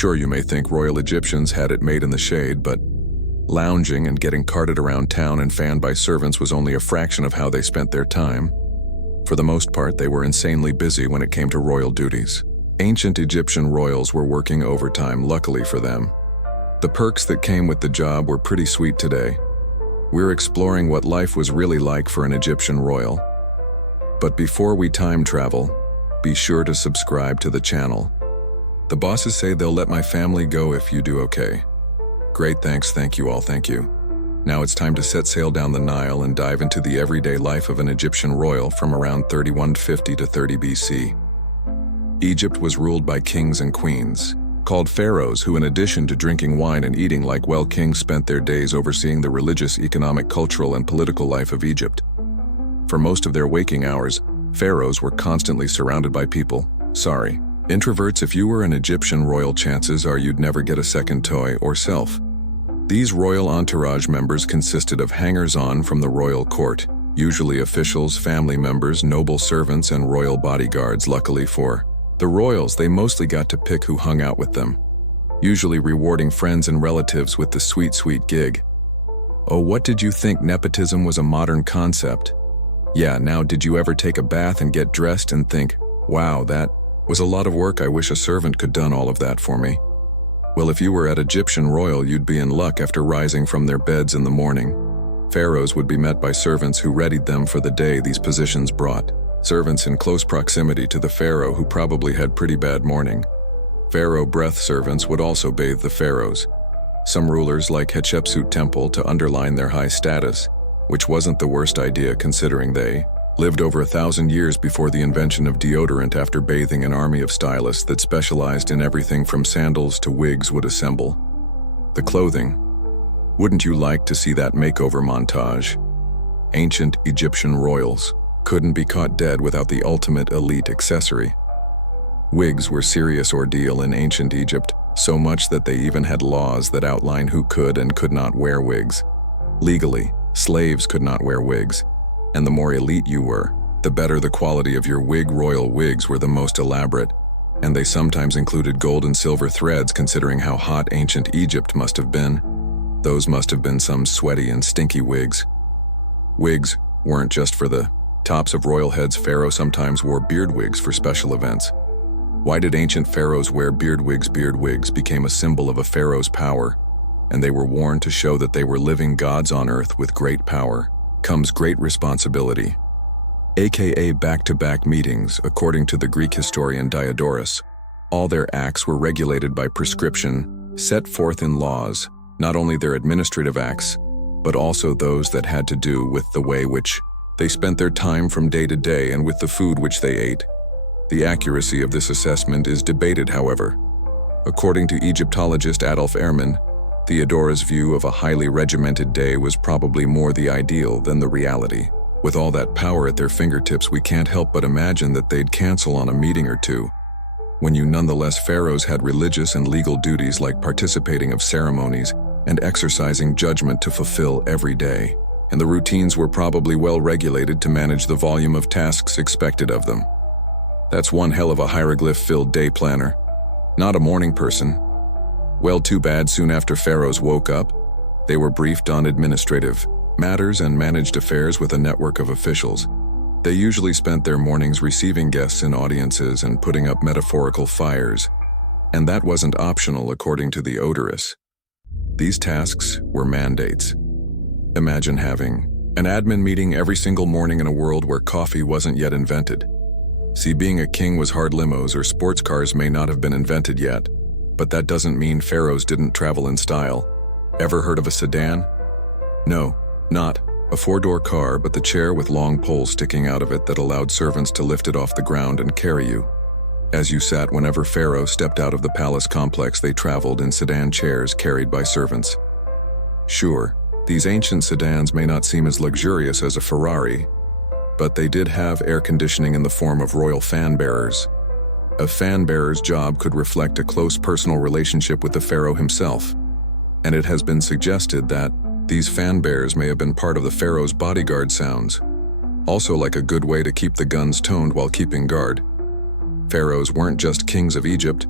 Sure, you may think royal Egyptians had it made in the shade, but lounging and getting carted around town and fanned by servants was only a fraction of how they spent their time. For the most part, they were insanely busy when it came to royal duties. Ancient Egyptian royals were working overtime, luckily for them. The perks that came with the job were pretty sweet today. We're exploring what life was really like for an Egyptian royal. But before we time travel, be sure to subscribe to the channel. The bosses say they'll let my family go if you do okay. Great, thanks, thank you all, thank you. Now it's time to set sail down the Nile and dive into the everyday life of an Egyptian royal from around 3150 to 30 BC. Egypt was ruled by kings and queens, called pharaohs, who in addition to drinking wine and eating like well kings spent their days overseeing the religious, economic, cultural, and political life of Egypt. For most of their waking hours, pharaohs were constantly surrounded by people. Sorry, introverts, if you were an Egyptian royal, chances are you'd never get a second toy or self. These royal entourage members consisted of hangers-on from the royal court, usually officials, family members, noble servants, and royal bodyguards. Luckily for the royals, they mostly got to pick who hung out with them, usually rewarding friends and relatives with the sweet, sweet gig. Oh, what did you think nepotism was a modern concept? Yeah, now did you ever take a bath and get dressed and think, wow, that was a lot of work, I wish a servant could done all of that for me? Well, if you were at Egyptian royal, you'd be in luck after rising from their beds in the morning. Pharaohs would be met by servants who readied them for the day these positions brought. Servants in close proximity to the pharaoh who probably had pretty bad morning. Pharaoh breath servants would also bathe the pharaohs. Some rulers like Hatshepsut Temple to underline their high status, which wasn't the worst idea considering they lived over 1,000 years before the invention of deodorant. After bathing, an army of stylists that specialized in everything from sandals to wigs would assemble. The clothing. Wouldn't you like to see that makeover montage? Ancient Egyptian royals couldn't be caught dead without the ultimate elite accessory. Wigs were serious ordeal in ancient Egypt, so much that they even had laws that outline who could and could not wear wigs. Legally, slaves could not wear wigs, and the more elite you were, the better the quality of your wig. Royal wigs were the most elaborate, and they sometimes included gold and silver threads. Considering how hot ancient Egypt must have been, those must have been some sweaty and stinky wigs. Wigs weren't just for the tops of royal heads. Pharaoh sometimes wore beard wigs for special events. Why did ancient pharaohs wear beard wigs? Beard wigs became a symbol of a pharaoh's power, and they were worn to show that they were living gods on earth. With great power comes great responsibility, aka back-to-back meetings. According to the Greek historian Diodorus, all their acts were regulated by prescription set forth in laws, not only their administrative acts, but also those that had to do with the way which they spent their time from day to day and with the food which they ate. The accuracy of this assessment is debated, however. According to Egyptologist Adolf Ehrman, Theodora's view of a highly regimented day was probably more the ideal than the reality. With all that power at their fingertips, we can't help but imagine that they'd cancel on a meeting or two. When you nonetheless, pharaohs had religious and legal duties like participating of ceremonies and exercising judgment to fulfill every day, and the routines were probably well regulated to manage the volume of tasks expected of them. That's one hell of a hieroglyph-filled day planner. Not a morning person. Well, too bad. Soon after pharaohs woke up, they were briefed on administrative matters and managed affairs with a network of officials. They usually spent their mornings receiving guests in audiences and putting up metaphorical fires, and that wasn't optional according to the Odorous. These tasks were mandates. Imagine having an admin meeting every single morning in a world where coffee wasn't yet invented. See, being a king was hard. Limos or sports cars may not have been invented yet, but that doesn't mean pharaohs didn't travel in style. Ever heard of a sedan? No, not a four-door car, but the chair with long poles sticking out of it that allowed servants to lift it off the ground and carry you as you sat. Whenever pharaoh stepped out of the palace complex, they traveled in sedan chairs carried by servants. Sure, these ancient sedans may not seem as luxurious as a Ferrari, but they did have air conditioning in the form of royal fan bearers. A fan bearer's job could reflect a close personal relationship with the pharaoh himself, and it has been suggested that these fan bearers may have been part of the pharaoh's bodyguard. Sounds also like a good way to keep the guns toned while keeping guard. Pharaohs weren't just kings of Egypt,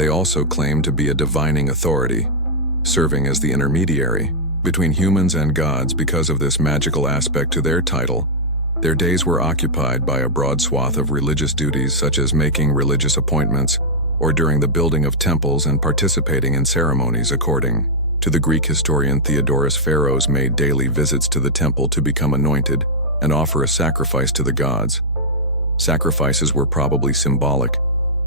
They also claimed to be a divining authority, serving as the intermediary between humans and gods. Because of this magical aspect to their title, their days were occupied by a broad swath of religious duties, such as making religious appointments or during the building of temples and participating in ceremonies. According to the Greek historian Theodorus, pharaohs made daily visits to the temple to become anointed and offer a sacrifice to the gods. Sacrifices were probably symbolic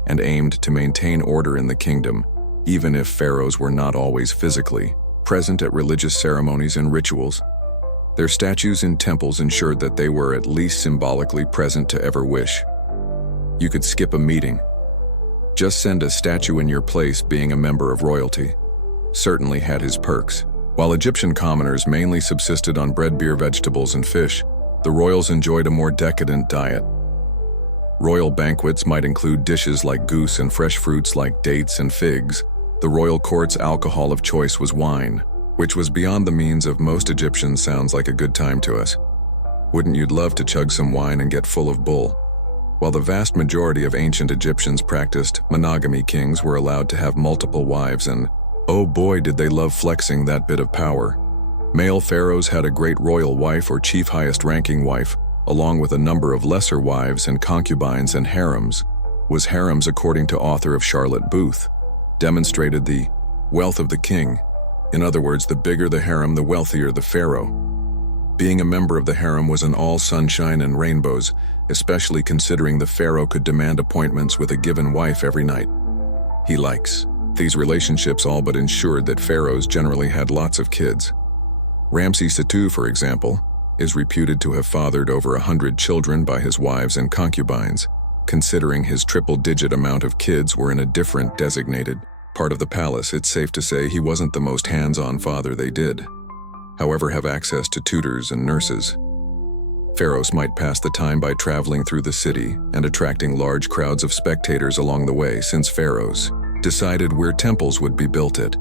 and aimed to maintain order in the kingdom, even if pharaohs were not always physically present at religious ceremonies and rituals. Their statues in temples ensured that they were at least symbolically present to ever wish. You could skip a meeting. Just send a statue in your place. Being a member of royalty certainly had his perks. While Egyptian commoners mainly subsisted on bread, beer, vegetables, and fish, the royals enjoyed a more decadent diet. Royal banquets might include dishes like goose and fresh fruits like dates and figs. The royal court's alcohol of choice was wine, which was beyond the means of most Egyptians. Sounds like a good time to us. Wouldn't you love to chug some wine and get full of bull? While the vast majority of ancient Egyptians practiced monogamy, kings were allowed to have multiple wives, and oh boy did they love flexing that bit of power. Male pharaohs had a great royal wife or chief highest-ranking wife, along with a number of lesser wives and concubines, and harems. Harems, according to author of Charlotte Booth, demonstrated the wealth of the king. In other words, the bigger the harem, the wealthier the pharaoh. Being a member of the harem was an all sunshine and rainbows, especially considering the pharaoh could demand appointments with a given wife every night he likes. These relationships all but ensured that pharaohs generally had lots of kids. Ramses II, for example, is reputed to have fathered over 100 children by his wives and concubines. Considering his triple-digit amount of kids were in a different designated part of the palace, it's safe to say he wasn't the most hands-on father. They did, however, have access to tutors and nurses. Pharaohs might pass the time by traveling through the city and attracting large crowds of spectators along the way, since pharaohs decided where temples would be built at.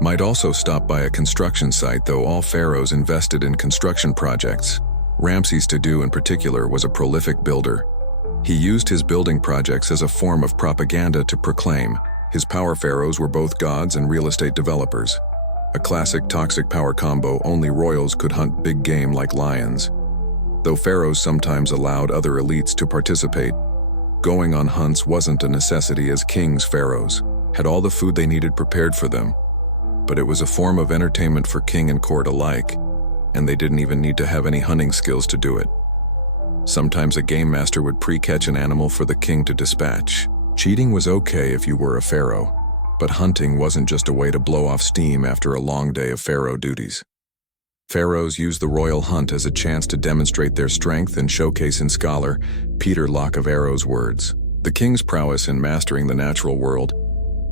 Might also stop by a construction site, though all pharaohs invested in construction projects. Ramses II in particular was a prolific builder. He used his building projects as a form of propaganda to proclaim his power. Pharaohs were both gods and real estate developers. A classic toxic power combo. Only royals could hunt big game like lions. Though pharaohs sometimes allowed other elites to participate, going on hunts wasn't a necessity, as kings. Pharaohs had all the food they needed prepared for them, but it was a form of entertainment for king and court alike, and they didn't even need to have any hunting skills to do it. Sometimes a game master would pre-catch an animal for the king to dispatch. Cheating was okay if you were a pharaoh, but hunting wasn't just a way to blow off steam after a long day of pharaoh duties. Pharaohs used the royal hunt as a chance to demonstrate their strength and showcase. In scholar Peter Locke of Arrow's words, the king's prowess in mastering the natural world.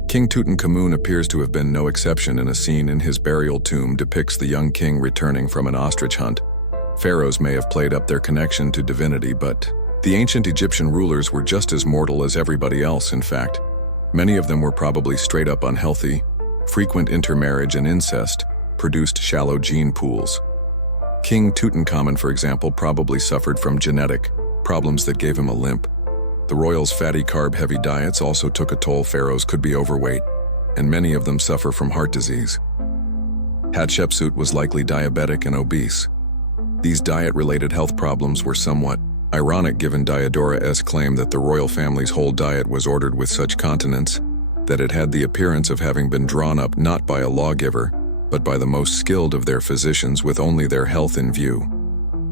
King Tutankhamun appears to have been no exception. In a scene in his burial tomb depicts the young king returning from an ostrich hunt. Pharaohs may have played up their connection to divinity, but the ancient Egyptian rulers were just as mortal as everybody else. In fact, many of them were probably straight up unhealthy. Frequent intermarriage and incest produced shallow gene pools. King Tutankhamun, for example, probably suffered from genetic problems that gave him a limp. The royals' fatty, carb-heavy diets also took a toll. Pharaohs could be overweight, and many of them suffer from heart disease. Hatshepsut was likely diabetic and obese. These diet-related health problems were somewhat ironic, given Diodora's claim that the royal family's whole diet was ordered with such continence that it had the appearance of having been drawn up not by a lawgiver, but by the most skilled of their physicians, with only their health in view.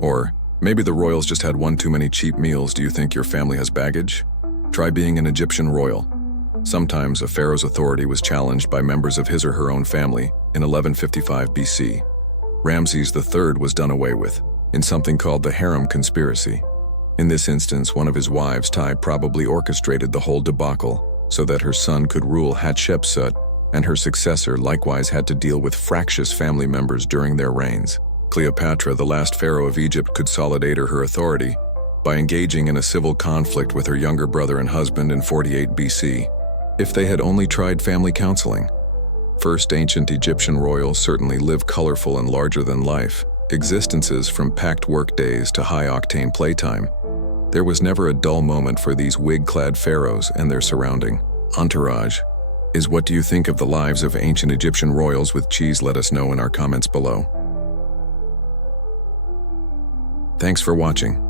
Or maybe the royals just had one too many cheap meals. Do you think your family has baggage? Try being an Egyptian royal. Sometimes a pharaoh's authority was challenged by members of his or her own family. In 1155 BC, Ramses III was done away with in something called the harem conspiracy. In this instance, one of his wives, Tai, probably orchestrated the whole debacle so that her son could rule. Hatshepsut and her successor likewise had to deal with fractious family members during their reigns. Cleopatra, the last pharaoh of Egypt, could consolidate her authority by engaging in a civil conflict with her younger brother and husband in 48 BC. If they had only tried family counseling. First, ancient Egyptian royals certainly lived colorful and larger-than-life existences, from packed work days to high-octane playtime. There was never a dull moment for these wig-clad pharaohs and their surrounding entourage. is what do you think of the lives of ancient Egyptian royals with cheese? Let us know in our comments below. Thanks for watching.